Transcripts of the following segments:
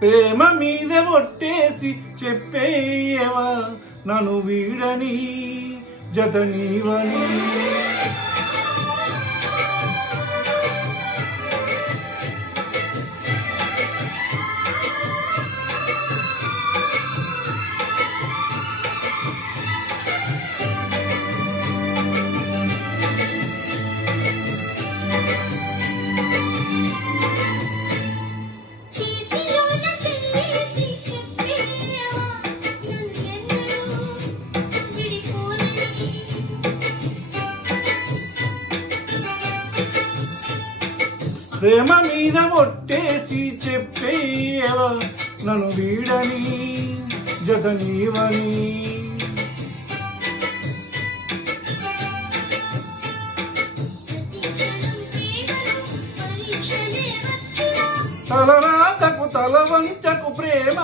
ప్రేమ మీద ఒట్టేసి చెప్పేయవా నన్ను వీడని జత నీవని. ప్రేమ మీద ఒట్టేసి చెప్పేయవా నన్ను వీడని జత నీవని. తలరాతకు తల వంచకు ప్రేమ,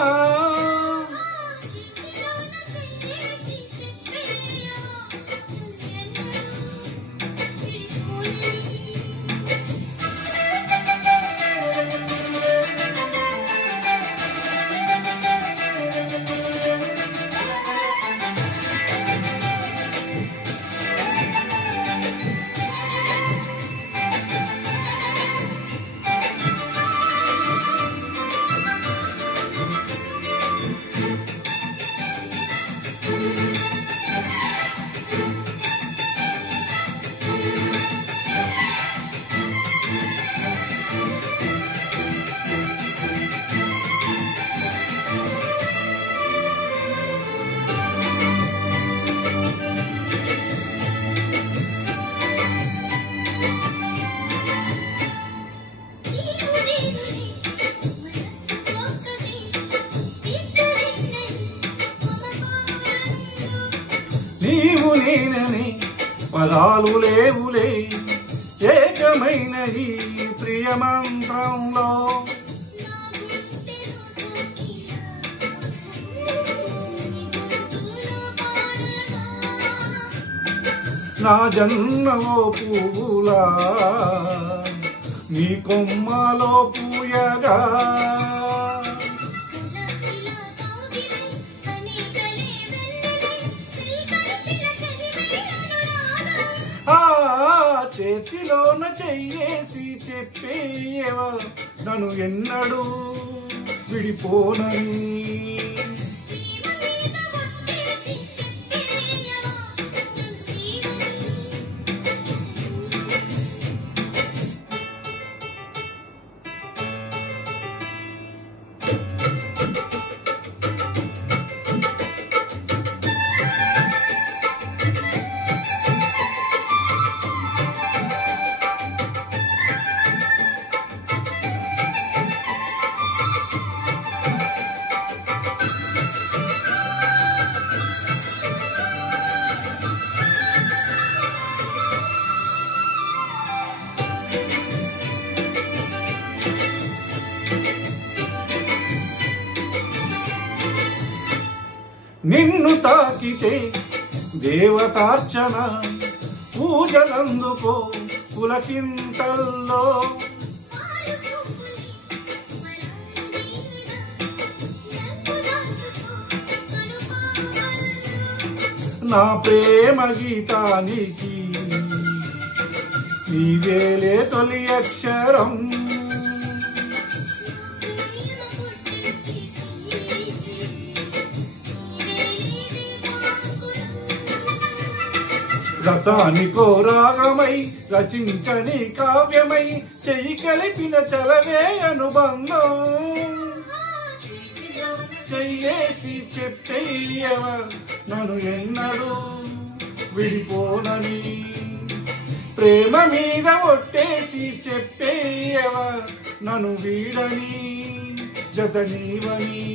నీవు నేనని పదాలు లేవులే ఏకమైన ఈ ప్రియమంత్రంలో. నా జన్మలో పువ్వులా నీ కొమ్మలో పూయగా, చేతిలోన చెయ్యేసి చెప్పేయవా నన్ను ఎన్నడూ విడిపోనని. నిన్ను తాకితే దేవతార్చన పూజలందుకో పులకింతల్లో, నా ప్రేమ గీతానికి నీవేలే తొలి అక్షరం. రసానికో రాగమై రచించని కావ్యమై చెయ్యి కలిపిన చలవే అనుబంధం. చెయ్యేసి చెప్పేయవా నన్ను ఎన్నడూ విడిపోనని. ప్రేమ మీద ఒట్టేసి చెప్పేయవా నన్ను వీడని జత నీవని.